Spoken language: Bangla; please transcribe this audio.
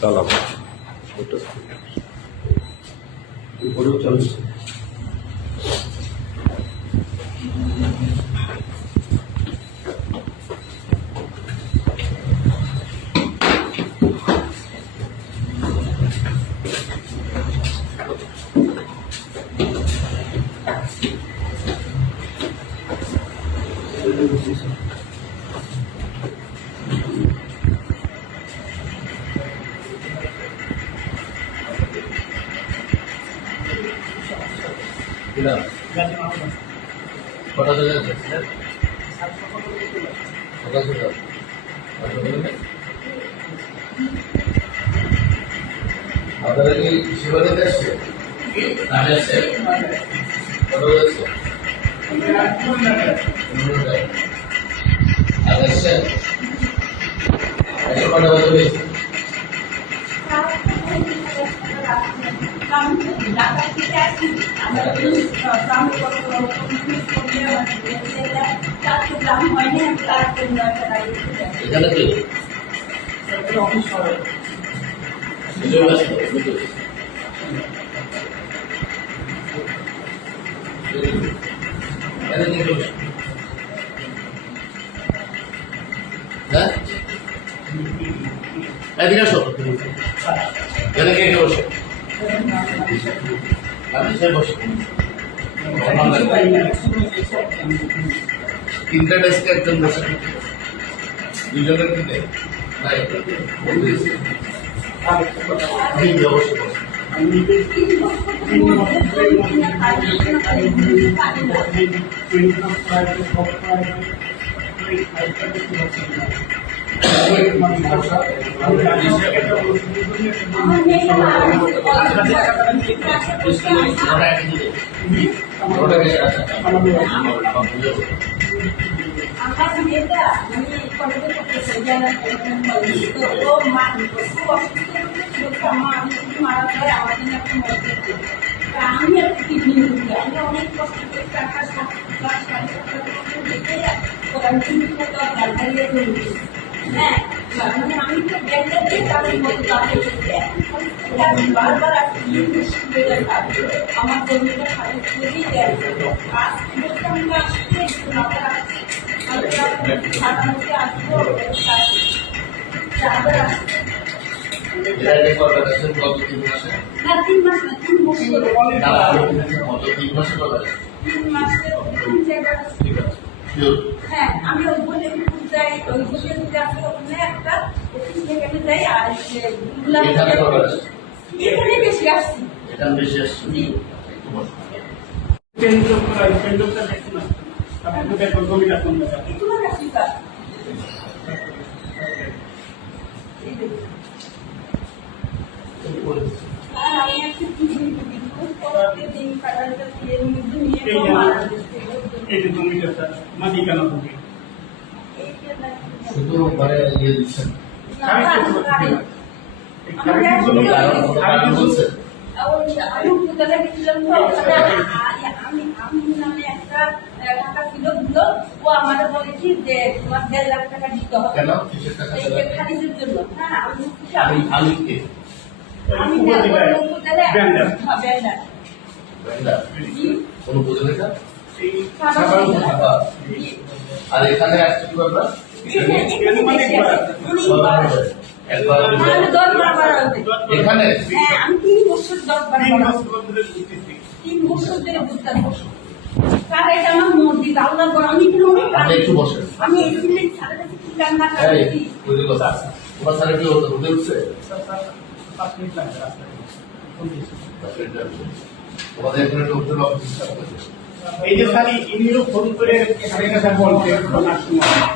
তালাব উপরেও চলছে। কটা জায়গায় আপনারা কি শিবানীতে আসছে নামে আসছে কটা যাচ্ছে আর আসছেন একশো কটা বাজে হয়েছে এখানে কি হ্যাঁ এদিকে আসো এখানে কে কে বসে বসে তিনটা ডেস্কে একজন বসে দুজনের কিনে তাই অবশ্যই আমি অনেক কষ্ট করে টাকা হ্যাঁ আমি তো বারবার আমার জমিটা খালি করেই দেয় আসবো না 3 মাস না 3 বছর 3 মাসে হ্যাঁ আমি ওই বলে যাই ওই বলে ওখানে একটা অফিস থেকে আমি যাই আর এখানে বেশি আসছি আমি একটা শুধু ঘরে দিয়ে দিচ্ছেন আমাদের বলেছি যে তোমার 1.5 লাখ টাকা দিতে হবে খারিজের জন্য। হ্যাঁ আমি আর এখানে আসছে কি ব্যাপার এখানে আমি 3 বছর 10 বার 3 বছর ধরে বুঝতাম স্যার এটা আমার মসজিদ আল্লাহ আমি একটু বসে আমি এসেছিলেন স্যারের কাছে কি কান্না করেছি তোমার স্যারের কি হতো হতে উঠছে তোমাদের এখানে ঢুকতে এই যে স্যার ইনিও ফোন করে এখানে কথা বলতে শোনার সময়